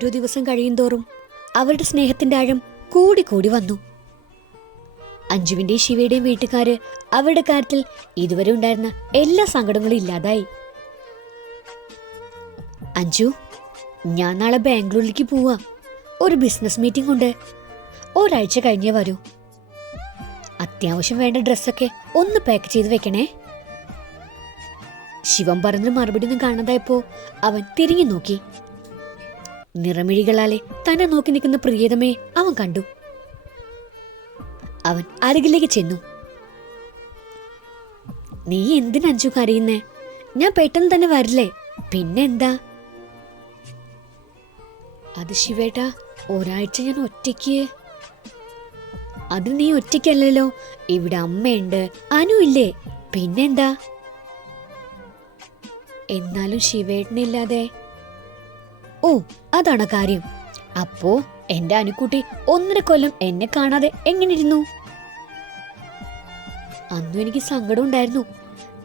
ഓരോ ദിവസം കഴിയുന്തോറും അവരുടെ സ്നേഹത്തിന്റെ ആഴം കൂടി കൂടി വന്നു. അഞ്ജുവിന്റെയും ശിവയുടെയും വീട്ടുകാര് അവരുടെ കാര്യത്തിൽ ഇതുവരെ ഉണ്ടായിരുന്ന എല്ലാ സങ്കടങ്ങളും ഇല്ലാതായി. അഞ്ജു ഞാൻ നാളെ ബാംഗ്ലൂരിലേക്ക് പോവാ. ഒരു ബിസിനസ് മീറ്റിംഗ് ഉണ്ട്. ഒരാഴ്ച കഴിഞ്ഞേ വരൂ. അത്യാവശ്യം വേണ്ട ഡ്രസ്സൊക്കെ ഒന്ന് പാക്ക് ചെയ്ത് വെക്കണേ. ശിവം പറഞ്ഞ മറുപടി ഒന്നും കാണാതായപ്പോ അവൻ തിരിഞ്ഞു നോക്കി. നിറമിഴികളാലെ തന്നെ നോക്കി നിൽക്കുന്ന പ്രിയതമേ അവൻ കണ്ടു. അവൻ അരികിലേക്ക് ചെന്നു. നീ എന്തിനഞ്ചു കരയുന്നേ? ഞാൻ പെട്ടെന്ന് തന്നെ വരില്ലേ? പിന്നെന്താ? അത് ശിവേട്ട ഒരാഴ്ച ഞാൻ ഒറ്റയ്ക്ക്. അത് നീ ഒറ്റയ്ക്കല്ലല്ലോ. ഇവിടെ അമ്മയുണ്ട് അനു ഇല്ലേ? പിന്നെന്താ? എന്നാലും ശിവേട്ടനില്ലാതെ ഓ അതാണ് കാര്യം. അപ്പോ എന്റെ അനുക്കുട്ടി ഒന്നര കൊല്ലം എന്നെ കാണാതെ എങ്ങനെ ഇരുന്നു അന്നും എനിക്ക് സങ്കടം ഉണ്ടായിരുന്നു.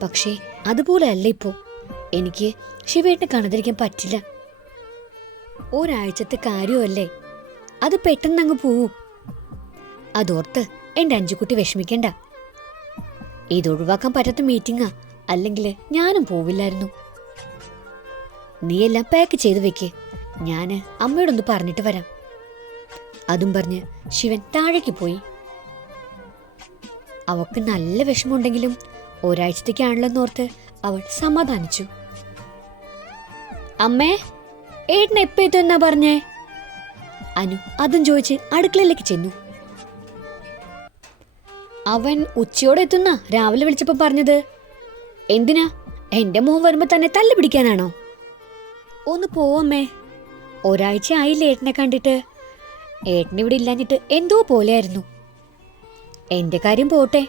പക്ഷേ അതുപോലെ അല്ല ഇപ്പോ. എനിക്ക് ശിവേട്ടനെ കാണാതിരിക്കാൻ പറ്റില്ല. ഒരാഴ്ചത്തെ കാര്യമല്ലേ അത് പെട്ടെന്ന് അങ്ങ് പോവും. അതോർത്ത് എന്റെ അഞ്ചുകുട്ടി വിഷമിക്കണ്ട. ഇത് ഒഴിവാക്കാൻ പറ്റാത്ത മീറ്റിംഗാ അല്ലെങ്കിൽ ഞാനും പോവില്ലായിരുന്നു. നീയെല്ലാം പാക്ക് ചെയ്ത് വെക്ക്. ഞാൻ അമ്മയോടൊന്ന് പറഞ്ഞിട്ട് വരാം. അതും പറഞ്ഞ് ശിവൻ താഴേക്ക് പോയി. അവക്ക് നല്ല വിഷമമുണ്ടെങ്കിലും ഒരാഴ്ചത്തേക്കാണല്ലോ എന്നോർത്ത് അവൾ സമാധാനിച്ചു. അമ്മേ ഏട്ടൻ എപ്പോ പറഞ്ഞേ? അനു അതും ചോദിച്ച് അടുക്കളയിലേക്ക് ചെന്നു. അവൻ ഉച്ചയോടെ എത്തുന്ന? രാവിലെ വിളിച്ചപ്പോ പറഞ്ഞത്. എന്തിനാ? എന്റെ മോൻ വരുമ്പോ തന്നെ തല്ല് പിടിക്കാനാണോ? ഒന്ന് പോവമ്മേ. ഒരാഴ്ച ആയില്ലേ ഏട്ടനെ കണ്ടിട്ട്. ഏട്ടൻ ഇവിടെ ഇല്ലാഞ്ഞിട്ട് എന്തോ പോലെയായിരുന്നു. എന്റെ കാര്യം പോട്ടെ.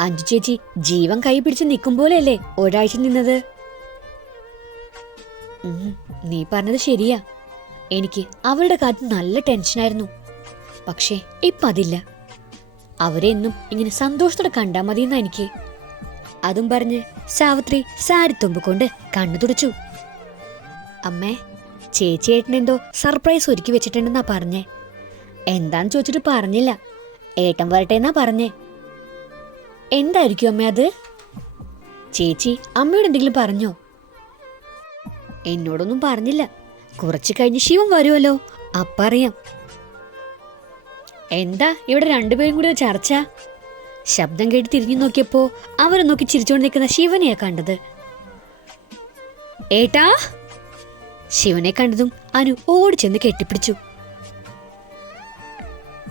അഞ്ചു ചേച്ചി ജീവൻ കൈ പിടിച്ച് നിൽക്കും പോലെയല്ലേ ഒരാഴ്ച നിന്നത്? നീ പറഞ്ഞത് ശരിയാ. എനിക്ക് അവരുടെ കാര്യത്തിൽ നല്ല ടെൻഷനായിരുന്നു പക്ഷേ ഇപ്പൊ അതില്ല. അവരെ എന്നും ഇങ്ങനെ സന്തോഷത്തോടെ കണ്ടാ മതിയെന്നാ എനിക്ക്. അതും പറഞ്ഞ് സാവിത്രി സാരി തുമ്പ് കൊണ്ട് കണ്ണു തുടച്ചു. അമ്മേ ചേച്ചി ഏട്ടനെന്തോ സർപ്രൈസ് ഒരുക്കി വെച്ചിട്ടുണ്ടെന്നാ പറഞ്ഞേ. എന്താന്ന് ചോദിച്ചിട്ട് പറഞ്ഞില്ല. ഏട്ടൻ വരട്ടെ എന്നാ പറഞ്ഞേ. എന്തായിരിക്കും അമ്മ അത്? ചേച്ചി അമ്മയോട് എന്തെങ്കിലും പറഞ്ഞോ? എന്നോടൊന്നും പറഞ്ഞില്ല. കുറച്ച് കഴിഞ്ഞ് ശിവൻ വരുമല്ലോ അപ്പറിയാം. എന്താ ഇവിടെ രണ്ടുപേരും കൂടി ചർച്ച? ശബ്ദം കേട്ട് തിരിഞ്ഞു നോക്കിയപ്പോ അവരെ നോക്കി ചിരിച്ചുകൊണ്ട് നിൽക്കുന്ന ശിവനെയാ കണ്ടത്. ഏട്ടാ? ശിവനെ കണ്ടതും അനു ഓടി ചെന്ന് കെട്ടിപ്പിടിച്ചു.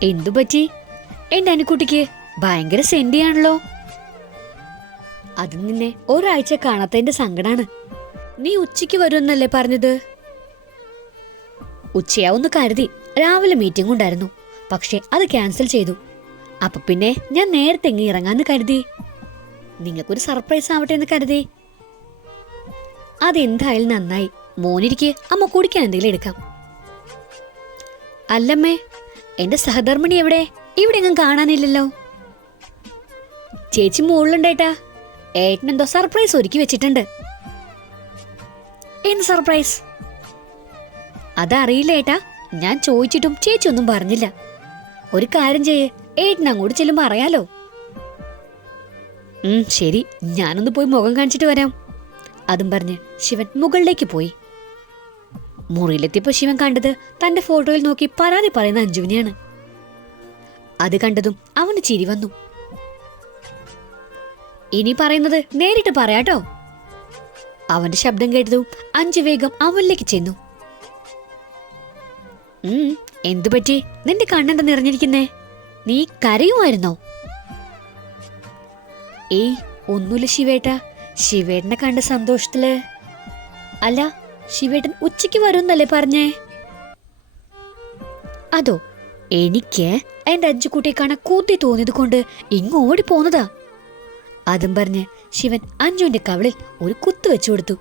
എന്തു പറ്റി? എന്റെ അനുക്കുട്ടിക്ക് ഭയങ്കര സെന്റിയാണല്ലോ. അത് നിന്നെ ഒരാഴ്ച കാണാത്തതിന്റെ സങ്കടാണ്. നീ ഉച്ചയ്ക്ക് വരുമെന്നല്ലേ പറഞ്ഞത്? ഉച്ചയാവുന്ന് കരുതി രാവിലെ മീറ്റിംഗ് ഉണ്ടായിരുന്നു. പക്ഷെ അത് ക്യാൻസൽ ചെയ്തു. അപ്പൊ പിന്നെ ഞാൻ നേരത്തെ എങ്ങി ഇറങ്ങാന്ന് കരുതി? നിങ്ങൾക്കൊരു സർപ്രൈസ് ആവട്ടെ എന്ന് കരുതി? അതെന്തായാലും നന്നായി. മോനിരിക്കെ അമ്മ കുടിക്കാൻ എന്തെങ്കിലും എടുക്കാം. അല്ലമ്മേ എന്റെ സഹധർമ്മിണി എവിടെ? ഇവിടെ എങ്ങും കാണാനില്ലല്ലോ. ചേച്ചി മുകളിലുണ്ടേട്ടാ ഏട്ടനെന്തോ സർപ്രൈസ് ഒരുക്കി വെച്ചിട്ടുണ്ട്. എന്ത് സർപ്രൈസ്? അതറിയില്ല ഏട്ടാ. ഞാൻ ചോദിച്ചിട്ടും ചേച്ചി ഒന്നും പറഞ്ഞില്ല. ഒരു കാര്യം ചെയ്യേ ഏട്ടൻ അങ്ങോട്ട് ചെല്ലുമ്പോ അറിയാലോ. ശരി. ഞാനൊന്ന് പോയി മുഖം കാണിച്ചിട്ട് വരാം. അതും പറഞ്ഞ് ശിവൻ മുകളിലേക്ക് പോയി. മുറിയിലെത്തിയപ്പോ ശിവൻ കണ്ടത് തന്റെ ഫോട്ടോയിൽ നോക്കി പരാതി പറയുന്ന അഞ്ജുവിനെയാണ്. അത് കണ്ടതും അവന് ചിരി വന്നു. ഇനി പറയുന്നത് നേരിട്ട് പറയാട്ടോ. അവന്റെ ശബ്ദം കേട്ടതും അഞ്ചു വേഗം അവനിലേക്ക് ചെന്നു. എന്തു പറ്റി? നിന്റെ കണ്ണെന്താ നിറഞ്ഞിരിക്കുന്നേ? നീ കരയുമായിരുന്നോ? ഏയ് ഒന്നുമില്ല ശിവേട്ട. ശിവേട്ടനെ കണ്ട സന്തോഷത്തിൽ അല്ല ശിവേട്ടൻ ഉച്ചയ്ക്ക് വരുമെന്നല്ലേ പറഞ്ഞേ? അതോ എനിക്ക് എന്റെ അഞ്ചുകുട്ടിയെ കാണാൻ കൂത്തി തോന്നിയത് കൊണ്ട് ഇങ്ങ് ഓടി പോന്നതാ. അതും പറഞ്ഞ് ശിവൻ അഞ്ജുവിന്റെ കവളിൽ ഒരു കുത്തു വെച്ചു കൊടുത്തു.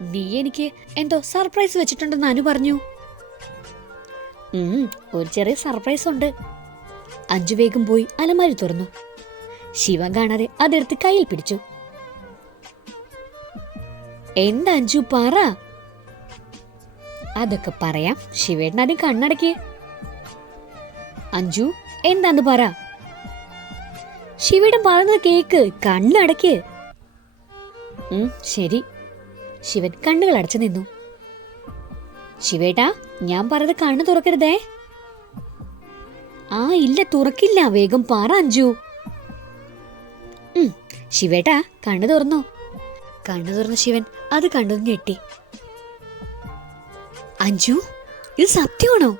നീ എനിക്ക് എന്തോ സർപ്രൈസ് വെച്ചിട്ടുണ്ടെന്ന് അനു പറഞ്ഞു. ഒരു ചെറിയ സർപ്രൈസ് ഉണ്ട്. അഞ്ചു വേഗം പോയി അലമാരി തുറന്നു. ശിവൻ കാണാതെ അതെടുത്ത് കയ്യിൽ പിടിച്ചു. എന്താ അഞ്ചു പറ. അതൊക്കെ പറയാം. ശിവേട്ടൻ ആദ്യം കണ്ണടക്കി. അഞ്ചു എന്താന്ന് പറ. ശിവേട്ടൻ പറയുന്നത് കേക്ക് കണ്ണടക്ക്. ശരി. ശിവൻ കണ്ണുകൾ അടച്ചു നിന്നു. ശിവേട്ടാ ഞാൻ പറഞ്ഞത് കണ്ണ് തുറക്കരുതേ. ആ ഇല്ല തുറക്കില്ല. വേഗം പറ അഞ്ചു ശിവേട്ടാ കണ്ണു തുറന്നോ. കണ്ണു തുറന്ന ശിവൻ അത് കണ്ടു ഞെട്ടി. അഞ്ജു ഇത് സത്യമാണോ?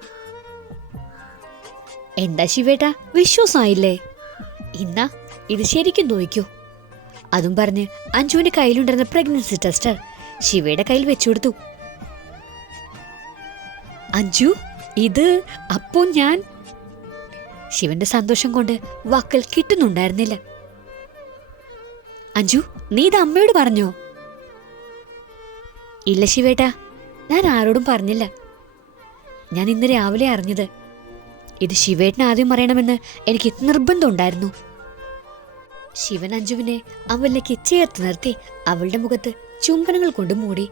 എന്താ ശിവേട്ടാ വിശ്വാസമായില്ലേ? ഇന്നാ ഇത് ശരിക്കും നോക്കൂ അതും പറഞ്ഞ് അഞ്ജുവിന്റെ കയ്യിലുണ്ടായിരുന്ന പ്രഗ്നൻസി ടെസ്റ്റർ ശിവയുടെ കയ്യിൽ വെച്ചു കൊടുത്തു. അഞ്ജു ഇത് അപ്പോ ഞാൻ? ശിവന്റെ സന്തോഷം കൊണ്ട് വാക്കൽ കിട്ടുന്നുണ്ടായിരുന്നില്ല. അഞ്ജു നീ ഇത് അമ്മയോട് പറഞ്ഞോ? ഇല്ല ശിവേട്ട ഞാൻ ആരോടും പറഞ്ഞില്ല. ഞാൻ ഇന്ന് രാവിലെ അറിഞ്ഞത് ഇത് ശിവേട്ടന് ആദ്യം പറയണമെന്ന് എനിക്ക് നിർബന്ധമുണ്ടായിരുന്നു ശിവൻ അഞ്ജുവിനെ അവളിലേക്ക് ചേർത്ത് നിർത്തി അവളുടെ മുഖത്ത് ചുംബനങ്ങൾ കൊണ്ടു മൂടി.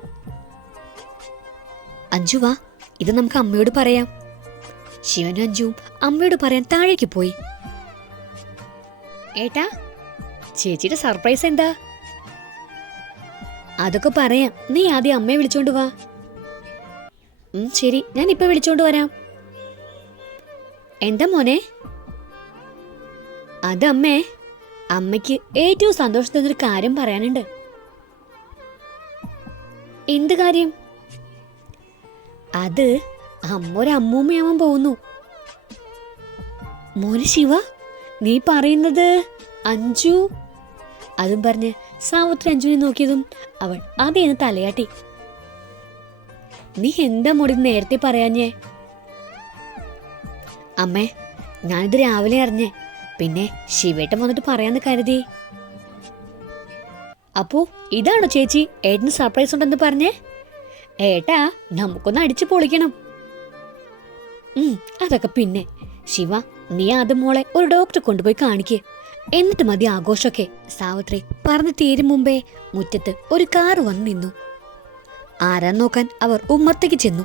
അഞ്ജുവാ ഇത് നമുക്ക് അമ്മയോട് പറയാം. ശിവനും അഞ്ജുവും അമ്മയോട് പറയാൻ താഴേക്ക് പോയി. ഏട്ടാ ചേച്ചിയുടെ സർപ്രൈസ് എന്താ? അതൊക്കെ പറയാം. നീ ആദ്യം അമ്മയെ വിളിച്ചോണ്ട് വാ. ശരി. ഞാൻ ഇപ്പൊ വിളിച്ചോണ്ട് വരാം. എന്താ മോനെ? അതമ്മേ അമ്മയ്ക്ക് ഏറ്റവും സന്തോഷത്തിനൊരു കാര്യം പറയാനുണ്ട്. എന്ത് കാര്യം? അത് അമ്മ ഒരു അമ്മൂമ്മയാവാൻ പോകുന്നു. മോന് ശിവ നീ പറയുന്നത് അഞ്ജു അതും പറഞ്ഞ് സാവിത്രി അഞ്ജുവിനെ നോക്കിയതും അവൾ അതേന്ന് തലയാട്ടി. നീ എന്താ മുടി നേരത്തെ പറയാഞ്ഞേ? അമ്മേ ഞാനിത് രാവിലെ അറിഞ്ഞേ. പിന്നെ ശിവേട്ടൻ വന്നിട്ട് പറയാന്ന് കരുതി. അപ്പോ ഇതാണോ ചേച്ചി ഏട്ടന് സർപ്രൈസ് ഉണ്ടെന്ന് പറഞ്ഞേ? ഏട്ടാ നമുക്കൊന്ന് അടിച്ചു പൊളിക്കണം. അതൊക്കെ പിന്നെ. ശിവ നീ ആദ്യം മോളെ ഒരു ഡോക്ടറെ കൊണ്ടുപോയി കാണിക്ക്. എന്നിട്ട് മതി ആഘോഷമൊക്കെ. സാവിത്രി പറഞ്ഞു തീരും മുമ്പേ മുറ്റത്ത് ഒരു കാർ വന്നു നിന്നു. ആരാ നോക്കാൻ അവർ ഉമ്മത്തേക്ക് ചെന്നു.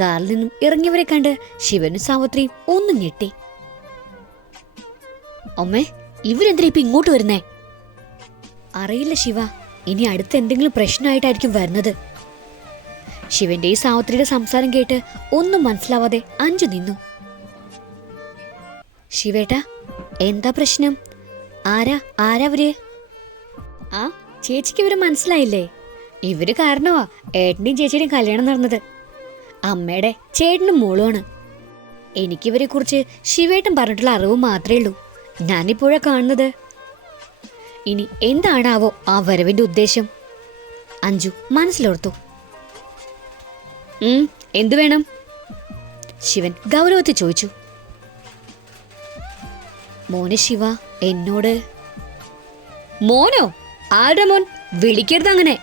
കാറിൽ നിന്നും ഇറങ്ങിയവരെ കണ്ട് ശിവനും സാവിത്രിയും ഒന്നും ഞെട്ടി. അമ്മേ ഇവരെന്തിനാ ഇപ്പൊ ഇങ്ങോട്ട് വരുന്നേ? അറിയില്ല ശിവ ഇനി അടുത്ത് എന്തെങ്കിലും പ്രശ്നമായിട്ടായിരിക്കും വരുന്നത്. ശിവന്റെ ഈ സാവിത്രിയുടെ സംസാരം കേട്ട് ഒന്നും മനസ്സിലാവാതെ അഞ്ചു നിന്നു. ശിവേട്ടാ എന്താ പ്രശ്നം? ആരാ? ആരാ അവർ ആ ചേച്ചിക്ക് ഇവർ മനസ്സിലായില്ലേ? ഇവർ കാരണമാ ഏട്ടനും ചേച്ചിയുടെയും കല്യാണം നടന്നത്. അമ്മയുടെ ചേട്ടനും മോളുമാണ്. എനിക്കിവരെ കുറിച്ച് ശിവേട്ടൻ പറഞ്ഞിട്ടുള്ള അറിവ് മാത്രമേ ഉള്ളൂ. ഞാനിപ്പോഴാ കാണുന്നത്. ഇനി എന്താണാവോ ആ വരവിന്റെ ഉദ്ദേശം? അഞ്ജു മനസ്സിലോർത്തു. എന്തു വേണം? ശിവൻ ഗൗരവത്തിൽ ചോദിച്ചു. മോനെ ശിവ എന്നോട്? മോനോ? ആരുടെ മോൻ? വിളിക്കരുത് അങ്ങനെ.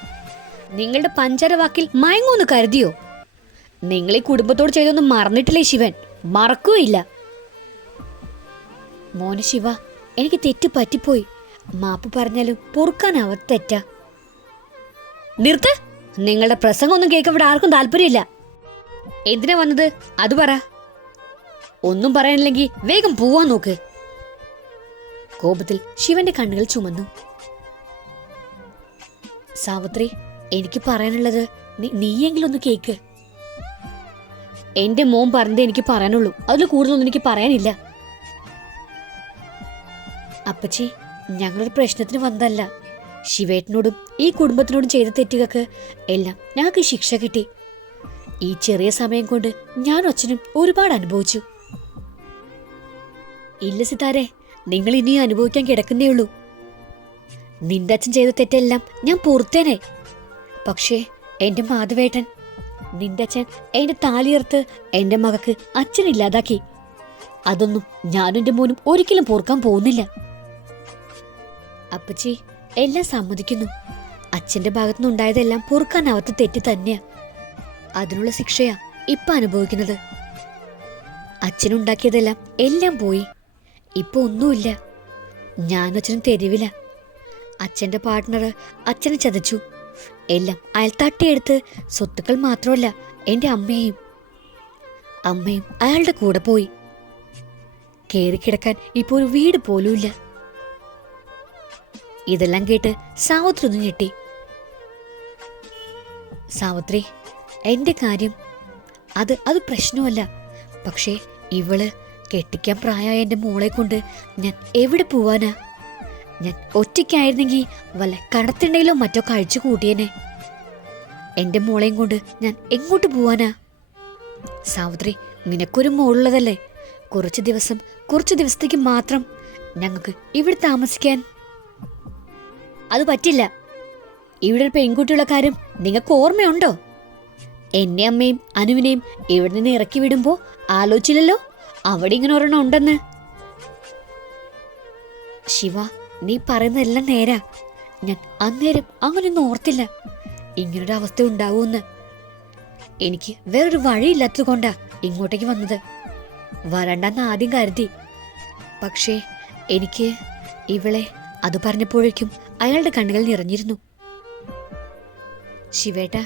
നിങ്ങളുടെ പഞ്ചര വാക്കിൽ മയങ്ങൂന്ന് കരുതിയോ? നിങ്ങൾ ഈ കുടുംബത്തോട് ചെയ്തൊന്നും മറന്നിട്ടില്ലേ ശിവൻ? മറക്കുകയില്ല. മോനെ ശിവ എനിക്ക് തെറ്റ് പറ്റിപ്പോയി. മാപ്പ് പറഞ്ഞാലും പൊറുക്കാനാവാത്ത തെറ്റാ. നിർത്ത്. നിങ്ങളുടെ പ്രസംഗമൊന്നും കേൾക്കാൻ ഇവിടെ ആർക്കും താല്പര്യമില്ല. എന്തിനാ വന്നത്? അത് പറ. ഒന്നും പറയാനില്ലെങ്കിൽ വേഗം പോവാൻ നോക്ക്. കോപത്തിൽ ശിവന്റെ കണ്ണുകൾ ചുമന്നു. സാവത്രി എനിക്ക് പറയാനുള്ളത് നീയെങ്കിലും ഒന്ന് കേക്ക്. എന്റെ മോൻ പറഞ്ഞത് എനിക്ക് പറയാനുള്ളൂ. അതിൽ കൂടുതലൊന്നും എനിക്ക് പറയാനില്ല. അപ്പച്ചി ഞങ്ങളൊരു പ്രശ്നത്തിന് വന്നതല്ല. ശിവേട്ടനോടും ഈ കുടുംബത്തിനോടും ചെയ്ത തെറ്റുകൾക്ക് എല്ലാം ഞങ്ങൾക്ക് ശിക്ഷ കിട്ടി. ഈ ചെറിയ സമയം കൊണ്ട് ഞാൻ അച്ഛനും ഒരുപാട് അനുഭവിച്ചു. ഇല്ല സിതാരെ നിങ്ങൾ ഇനി അനുഭവിക്കാൻ കിടക്കുന്നേ ഉള്ളൂ. നിന്റെ അച്ഛൻ ചെയ്ത തെറ്റെല്ലാം ഞാൻ പൂർത്തേനെ പക്ഷേ എന്റെ മാധവേട്ടൻ നിന്റെ അച്ഛൻ എന്റെ താലിയർത്ത് എന്റെ മകക്ക് അച്ഛൻ ഇല്ലാതാക്കി. അതൊന്നും ഞാനും എന്റെ മോനും ഒരിക്കലും പോർക്കാൻ പോകുന്നില്ല. അപ്പച്ചി എല്ലാം സമ്മതിക്കുന്നു. അച്ഛന്റെ ഭാഗത്തുനിന്നുണ്ടായതെല്ലാം പൊറുക്കാനാവാത്ത തെറ്റ് തന്നെയാ. അതിനുള്ള ശിക്ഷയാ ഇപ്പൊ അനുഭവിക്കുന്നത്. അച്ഛനുണ്ടാക്കിയതെല്ലാം എല്ലാം പോയി. ഇപ്പൊ ഒന്നുമില്ല. ഞാനും അച്ഛനും തെരുവില. അച്ഛന്റെ പാർട്ട്ണർ അച്ഛനെ ചതച്ചു. എല്ലാം അയാൾ സ്വത്തുക്കൾ മാത്രമല്ല എന്റെ അമ്മയെയും. അമ്മയും അയാളുടെ കൂടെ പോയി. കയറി കിടക്കാൻ ഇപ്പോൾ ഒരു വീട് പോലുമില്ല. ഇതെല്ലാം കേട്ട് സാവിത്രി ഒന്ന് ഞെട്ടി. സാവിത്രി എന്റെ കാര്യം അത് അത് പ്രശ്നമല്ല. പക്ഷേ ഇവൾ കെട്ടിക്കാൻ പ്രായമായ എന്റെ മോളെ കൊണ്ട് ഞാൻ എവിടെ പോവാനാ? ഞാൻ ഒറ്റയ്ക്കായിരുന്നെങ്കിൽ വല്ല കടത്തിണ്ടെങ്കിലോ മറ്റോ കഴിച്ചു കൂട്ടിയേനെ. എന്റെ മോളെയും കൊണ്ട് ഞാൻ എങ്ങോട്ട് പോവാനാ? സാവിത്രി നിനക്കൊരു മോളുള്ളതല്ലേ? കുറച്ച് ദിവസം കുറച്ച് ദിവസത്തേക്ക് മാത്രം ഞങ്ങൾക്ക് ഇവിടെ താമസിക്കാൻ. അത് പറ്റില്ല. ഇവിടെ ഒരു പെൺകുട്ടിയുള്ള കാര്യം നിങ്ങൾക്ക് ഓർമ്മയുണ്ടോ? എന്നെ അമ്മയും അനുവിനെയും ഇവിടെ നിന്ന് ഇറക്കി വിടുമ്പോ ആലോചിച്ചില്ലല്ലോ? അവിടെ ഇങ്ങനെ ഒരെണ്ണം ഉണ്ടെന്ന്. ശിവ നീ പറയുന്നതെല്ലാം നേരാ. ഞാൻ അന്നേരം അങ്ങനെയൊന്നും ഓർത്തില്ല. ഇങ്ങനൊരു അവസ്ഥ ഉണ്ടാവൂന്ന്. എനിക്ക് വേറൊരു വഴിയില്ലാത്തത് കൊണ്ടാ ഇങ്ങോട്ടേക്ക് വന്നത്. വരണ്ടെന്ന് ആദ്യം കരുതി. പക്ഷേ എനിക്ക് ഇവളെ അത് പറഞ്ഞപ്പോഴേക്കും അയാളുടെ കണ്ണുകൾ നിറഞ്ഞിരുന്നു. ശിവേട്ട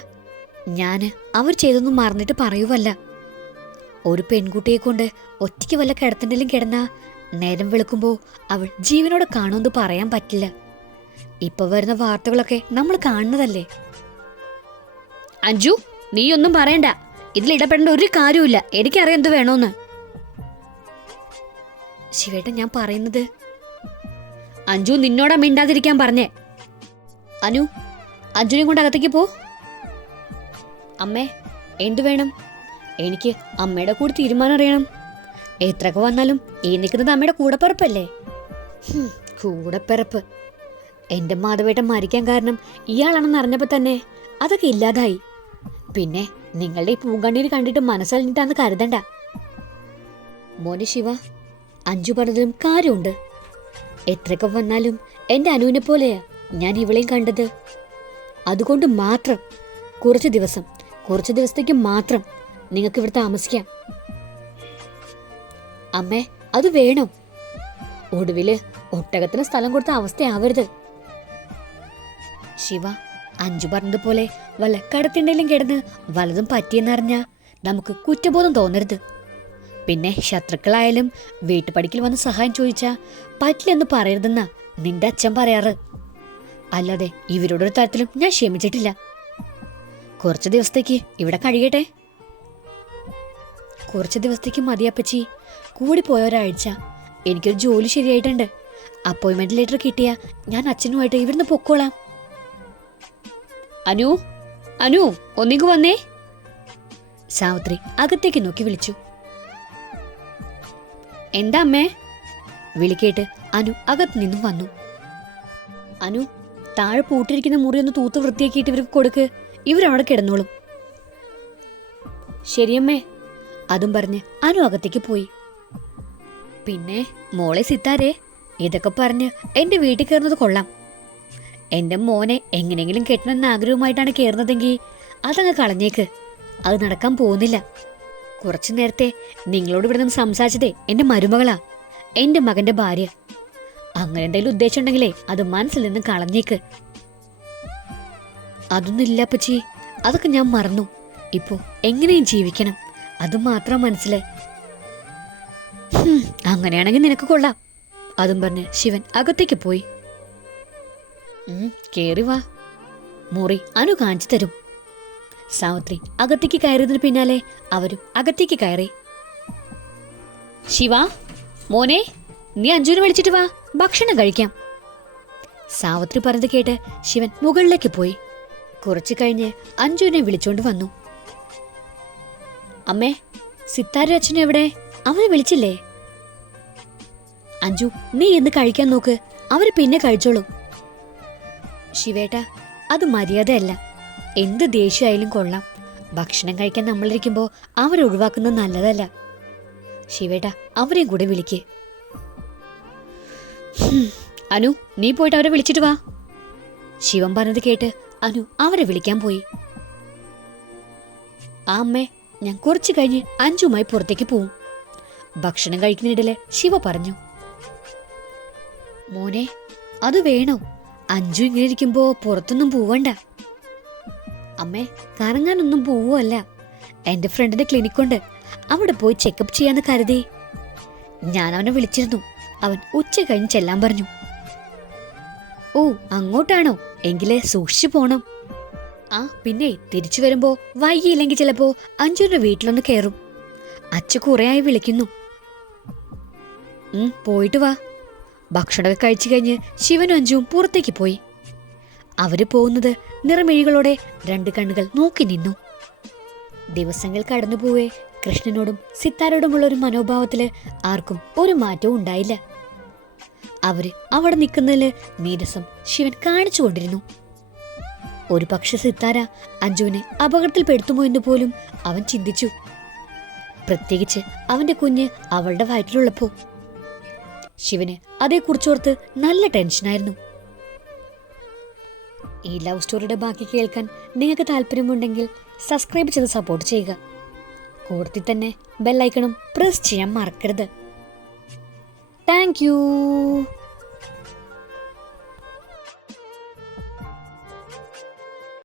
ഞാൻ അവർ ചെയ്തൊന്നും മറന്നിട്ട് പറയുവല്ല. ഒരു പെൺകുട്ടിയെ കൊണ്ട് ഒറ്റയ്ക്ക് വല്ല കിടത്തിന്റെലും കിടന്നാ നേരം വെളുക്കുമ്പോൾ അവൾ ജീവനോടെ കാണുമെന്ന് പറയാൻ പറ്റില്ല. ഇപ്പൊ വരുന്ന വാർത്തകളൊക്കെ നമ്മൾ കാണുന്നതല്ലേ? അഞ്ജു നീ ഒന്നും പറയണ്ട. ഇതിൽ ഇടപെടേണ്ട ഒരു കാര്യമില്ല എനിക്കറിയാം എന്ത് വേണോന്ന്. ശിവേട്ടൻ ഞാൻ പറയുന്നത് അഞ്ജു നിന്നോടാ മിണ്ടാതിരിക്കാൻ പറഞ്ഞേ. അനു അഞ്ജുനെ കൊണ്ട് അകത്തേക്ക് പോ. അമ്മേ എന്തു വേണം? എനിക്ക് അമ്മയുടെ കൂടെ തീരുമാനം അറിയണം. എത്രയൊക്കെ വന്നാലും ഈ നിൽക്കുന്നത് അമ്മയുടെ കൂടെ കൂടപ്പിറപ്പ്. എന്റെ മാധവേട്ടൻ മരിക്കാൻ കാരണം ഇയാളാണെന്ന് അറിഞ്ഞപ്പോൾ തന്നെ അതൊക്കെ ഇല്ലാതായി. പിന്നെ നിങ്ങളുടെ ഈ പൂങ്കണ്ണീര് കണ്ടിട്ട് മനസ്സലിഞ്ഞിട്ടാന്ന് കരുതണ്ട. മോനെ ശിവ അഞ്ചു പറഞ്ഞതിലും കാര്യമുണ്ട്. എത്രയൊക്കെ വന്നാലും എന്റെ അനുവിനെ പോലെയാ ഞാൻ ഇവളെയും കണ്ടത്. അതുകൊണ്ട് മാത്രം കുറച്ച് ദിവസം കുറച്ച് ദിവസത്തേക്ക് മാത്രം നിങ്ങൾക്ക് ഇവിടെ താമസിക്കാം. അമ്മേ അത് വേണം. ഒടുവിൽ ഒട്ടകത്തിന് സ്ഥലം കൊടുത്ത അവസ്ഥയാവരുത്. ശിവ അഞ്ചു പറഞ്ഞതുപോലെ വല്ല കടത്തിണ്ടെങ്കിലും കിടന്ന് വലതും പറ്റിയെന്നറിഞ്ഞ നമുക്ക് കുറ്റബോധം തോന്നരുത്. പിന്നെ ശത്രുക്കളായാലും വീട്ടുപടിക്കൽ വന്ന് സഹായം ചോദിച്ചാ പറ്റില്ലെന്ന് പറയരുതെന്നാ നിന്റെ അച്ഛൻ പറയാറ്. അല്ലാതെ ഇവരോടൊരു തരത്തിലും ഞാൻ ക്ഷമിച്ചിട്ടില്ല. കുറച്ച് ദിവസത്തേക്ക് ഇവിടെ കഴിയട്ടെ. കുറച്ച് ദിവസത്തേക്ക് മതിയപ്പച്ചി കൂടി പോയ ഒരാഴ്ച. എനിക്കൊരു ജോലി ശരിയായിട്ടുണ്ട്. അപ്പോയിൻമെന്റ് ലെറ്റർ കിട്ടിയ ഞാൻ അച്ഛനുമായിട്ട് ഇവിടുന്ന് പൊക്കോളാം. അനു അനു ഒന്നിങ്ങ് വന്നേ. സാവിത്രി അകത്തേക്ക് നോക്കി വിളിച്ചു. എന്താ അമ്മേ? വിളിക്കേട്ട് അനു അകത്ത് നിന്നും വന്നു. അനു താഴെ പൂട്ടിരിക്കുന്ന മുറി ഒന്ന് തൂത്ത് വൃത്തിയാക്കിയിട്ട് ഇവർക്ക് കൊടുക്ക്. ഇവരവിടെ കിടന്നോളും. ശരിയമ്മേ അതും പറഞ്ഞ് അനു അകത്തേക്ക് പോയി. പിന്നെ മോളെ സിത്താരെ ഇതൊക്കെ പറഞ്ഞ് എന്റെ വീട്ടിൽ കയറുന്നത് കൊള്ളാം. എന്റെ മോനെ എങ്ങനെയെങ്കിലും കെട്ടണമെന്ന ആഗ്രഹവുമായിട്ടാണ് കയറുന്നതെങ്കിൽ അതങ്ങ് കളഞ്ഞേക്ക്. അത് നടക്കാൻ പോകുന്നില്ല. കുറച്ചു നേരത്തെ നിങ്ങളോട് ഇവിടെ നിന്ന് സംസാരിച്ചതേ എന്റെ മരുമകളാ എന്റെ മകന്റെ ഭാര്യ. അങ്ങനെ എന്തെങ്കിലും ഉദ്ദേശം ഉണ്ടെങ്കിലേ അത് മനസ്സിൽ നിന്ന് കളഞ്ഞേക്ക്. അതൊന്നും ഇല്ല അപ്പച്ചി അതൊക്കെ ഞാൻ മറന്നു. ഇപ്പോ എങ്ങനെയും ജീവിക്കണം. അത് മാത്രം മനസ്സിൽ ഹും, അങ്ങനെയാണെങ്കിൽ നിനക്ക് കൊള്ളാം. അതും പറഞ്ഞ് ശിവൻ അകത്തേക്ക് പോയി. കേറി വാ. മുറി അനു കാണിച്ചു തരും. സാവിത്രി അകത്തേക്ക് കയറിയതിന് പിന്നാലെ അവരും അകത്തേക്ക് കയറി. ശിവ മോനെ നീ അഞ്ജുനെ വിളിച്ചിട്ട് വാ. ഭക്ഷണം കഴിക്കാം. സാവിത്രി പറഞ്ഞത് കേട്ട് ശിവൻ മുകളിലേക്ക് പോയി. കുറച്ചു കഴിഞ്ഞ് അഞ്ജുവിനെ വിളിച്ചോണ്ട് വന്നു. അമ്മേ സിത്താര അച്ഛനും എവിടെ? അവനെ വിളിച്ചില്ലേ? അഞ്ജു നീ എന്ന് കഴിക്കാൻ നോക്ക്. അവർ പിന്നെ കഴിച്ചോളൂ. ശിവേട്ട അത് മര്യാദയല്ല. എന്ത് ദേഷ്യമായാലും കൊള്ളാം. ഭക്ഷണം കഴിക്കാൻ നമ്മളിരിക്കുമ്പോ അവരെ ഒഴിവാക്കുന്നത് നല്ലതല്ല. ശിവേട്ട അവരെയും കൂടെ വിളിക്ക്. അനു നീ പോയിട്ട് അവരെ വിളിച്ചിട്ട് വാ. ശിവൻ പറഞ്ഞത് കേട്ട് അനു അവരെ വിളിക്കാൻ പോയി. ആ അമ്മേ ഞാൻ കുറച്ചു കഴിഞ്ഞ് അഞ്ചുമായി പുറത്തേക്ക് പോവും. ഭക്ഷണം കഴിക്കുന്നതിനിടയിൽ ശിവ പറഞ്ഞു മോനെ അത് വേണോ? അഞ്ചു ഇങ്ങനെ ഇരിക്കുമ്പോ പുറത്തൊന്നും പോവണ്ട. അമ്മേ കറങ്ങാനൊന്നും പോവല്ല എന്റെ ഫ്രണ്ടിന്റെ ക്ലിനിക്കുണ്ട് അവിടെ പോയി ചെക്കപ്പ് ചെയ്യാന്ന് കരുതി. ഞാൻ അവനെ വിളിച്ചിരുന്നു. അവൻ ഉച്ച കഴിഞ്ഞ് ചെല്ലാൻ പറഞ്ഞു. ഓ അങ്ങോട്ടാണോ? എങ്കിലേ സൂക്ഷിച്ചു പോണം. ആ പിന്നെ തിരിച്ചു വരുമ്പോ വൈകിയില്ലെങ്കിൽ ചിലപ്പോ അഞ്ചുരുടെ വീട്ടിലൊന്ന് കയറും അച്ഛ കുറേയായി വിളിക്കുന്നു. പോയിട്ട് വാ. ഭക്ഷണമൊക്കെ കഴിച്ചു കഴിഞ്ഞ് ശിവനും അഞ്ചുവും പുറത്തേക്ക് പോയി. അവർ പോകുന്നത് നിറമിഴികളോടെ രണ്ട് കണ്ണുകൾ നോക്കി നിന്നു. ദിവസങ്ങൾ കടന്നുപോവേ കൃഷ്ണനോടും സിത്താരോടുമുള്ള ഒരു മനോഭാവത്തിൽ ആർക്കും ഒരു മാറ്റവും ഉണ്ടായില്ല. അവർ അവിടെ നിൽക്കുന്നതിൽ നീരസം ശിവൻ കാണിച്ചുകൊണ്ടിരുന്നു ഒരു പക്ഷെ സിത്താര അഞ്ജുവിനെ അപകടത്തിൽപ്പെടുത്തുമോ എന്ന് പോലും അവൻ ചിന്തിച്ചു. പ്രത്യേകിച്ച് അവന്റെ കുഞ്ഞ് അവളുടെ വയറ്റിലുള്ളപ്പോ. ശിവന് അതേക്കുറിച്ചോർത്ത് നല്ല ടെൻഷനായിരുന്നു. ഈ ലവ് സ്റ്റോറിയുടെ ബാക്കി കേൾക്കാൻ നിങ്ങൾക്ക് താല്പര്യമുണ്ടെങ്കിൽ സബ്സ്ക്രൈബ് ചെയ്ത് സപ്പോർട്ട് ചെയ്യുക. കൂടുതൽ തന്നെ ബെല്ലൈക്കണും പ്രസ് ചെയ്യാൻ മറക്കരുത്. താങ്ക്